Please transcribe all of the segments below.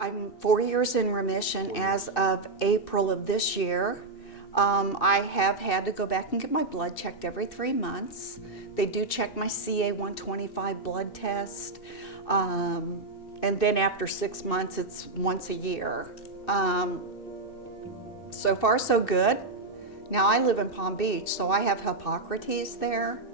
I'm 4 years in remission as of April of this year. I have had to go back and get my blood checked every 3 months. They do check my CA-125 blood test. And then after 6 months, it's once a year. So far, so good. Now, I live in Palm Beach, so I have Hippocrates there.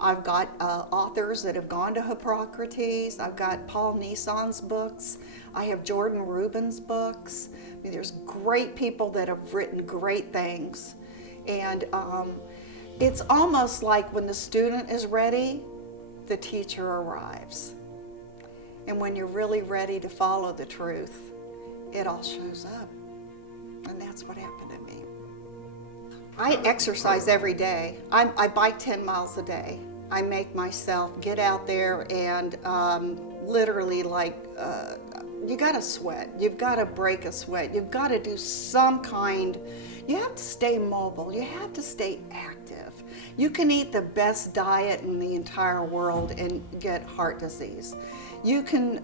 I've got authors that have gone to Hippocrates. I've got Paul Nison's books. I have Jordan Rubin's books. I mean, there's great people that have written great things. And it's almost like when the student is ready, the teacher arrives. And when you're really ready to follow the truth, it all shows up. And that's what happened to me. I exercise every day. I bike 10 miles a day. I make myself get out there and literally you gotta sweat. You've gotta break a sweat. You've gotta do some kind, you have to stay mobile. You have to stay active. You can eat the best diet in the entire world and get heart disease. You can,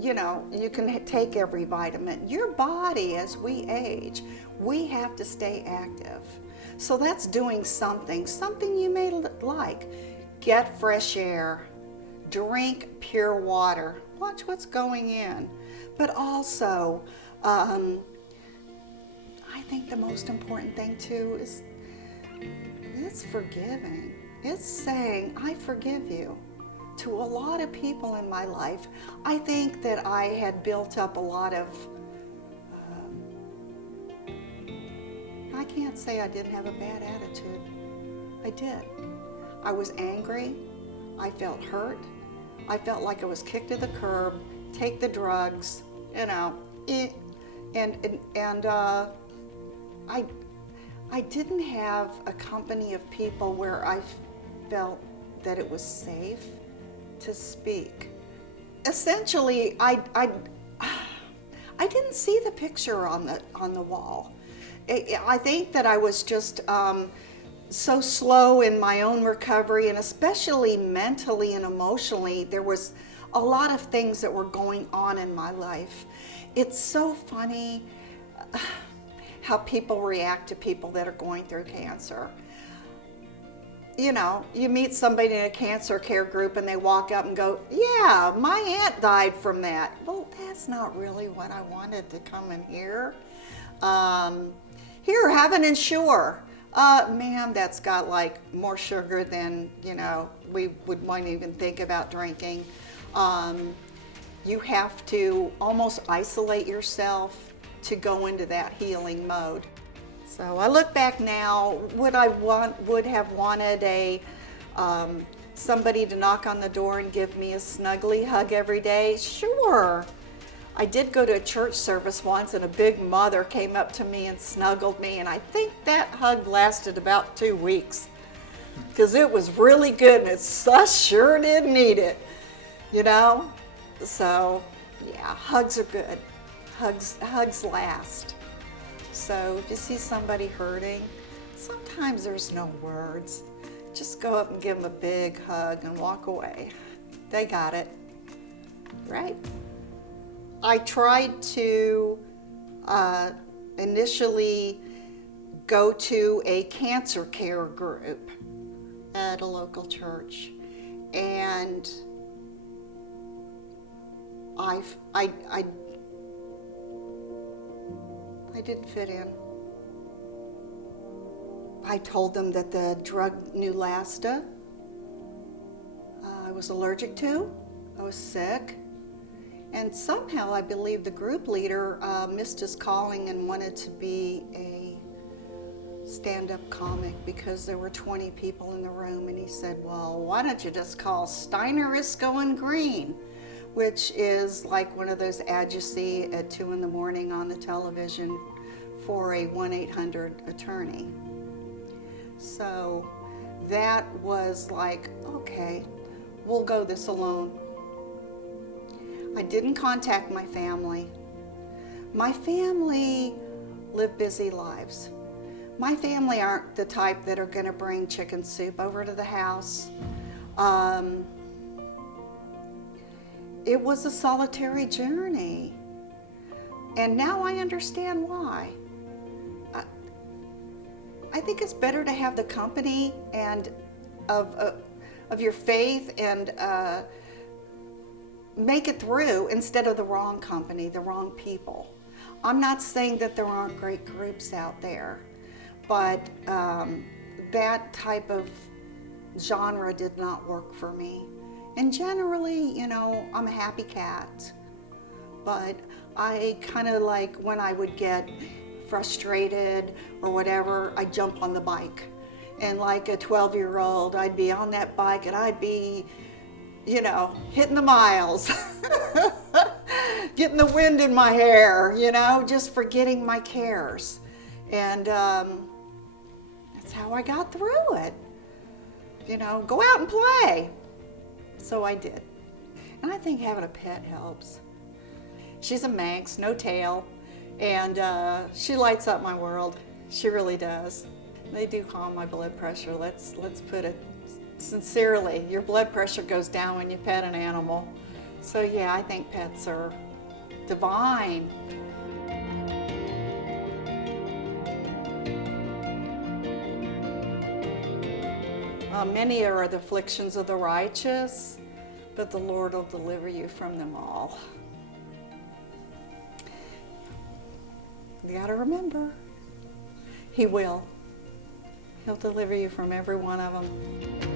you can take every vitamin. Your body, as we age, we have to stay active. So that's doing something you may like. Get fresh air, drink pure water, watch what's going in. But also, I think the most important thing too is it's forgiving. It's saying, I forgive you. To a lot of people in my life, I think that I had built up a lot of, I can't say I didn't have a bad attitude. I did. I was angry. I felt hurt. I felt like I was kicked to the curb, take the drugs, and I didn't have a company of people where I felt that it was safe to speak. Essentially, I didn't see the picture on the wall. I think that I was just so slow in my own recovery, and especially mentally and emotionally. There was a lot of things that were going on in my life. It's so funny how people react to people that are going through cancer. You know, you meet somebody in a cancer care group and they walk up and go, yeah, my aunt died from that. Well, that's not really what I wanted to come and hear. Here, have an Ensure. Ma'am, that's got like more sugar than, we would want to even think about drinking. You have to almost isolate yourself to go into that healing mode. So I look back now, would have wanted somebody to knock on the door and give me a snuggly hug every day? Sure. I did go to a church service once and a big mother came up to me and snuggled me, and I think that hug lasted about 2 weeks because it was really good and I sure did need it, So yeah, hugs are good. Hugs last. So if you see somebody hurting, sometimes there's no words. Just go up and give them a big hug and walk away. They got it, right? I tried to initially go to a cancer care group at a local church, and I didn't fit in. I told them that the drug Neulasta I was allergic to. I was sick. And somehow I believe the group leader missed his calling and wanted to be a stand-up comic because there were 20 people in the room. And he said, well, why don't you just call Steiner, Isco, and Green, which is like one of those ads you see at 2 a.m. on the television for a 1-800 attorney. So that was like, okay, we'll go this alone. I didn't contact my family. My family live busy lives. My family aren't the type that are going to bring chicken soup over to the house. It was a solitary journey. And now I understand why. I think it's better to have the company and of your faith and make it through instead of the wrong company, the wrong people. I'm not saying that there aren't great groups out there, but that type of genre did not work for me. And generally, I'm a happy cat, but I kind of like when I would get frustrated or whatever, I'd jump on the bike. And like a 12-year-old, I'd be on that bike and I'd be, hitting the miles, getting the wind in my hair, just forgetting my cares. And that's how I got through it. Go out and play. So I did. And I think having a pet helps. She's a Manx, no tail, and she lights up my world. She really does. They do calm my blood pressure. Let's put it sincerely. Your blood pressure goes down when you pet an animal. So yeah, I think pets are divine. Many are the afflictions of the righteous, but the Lord will deliver you from them all. You got to remember, He will. He'll deliver you from every one of them.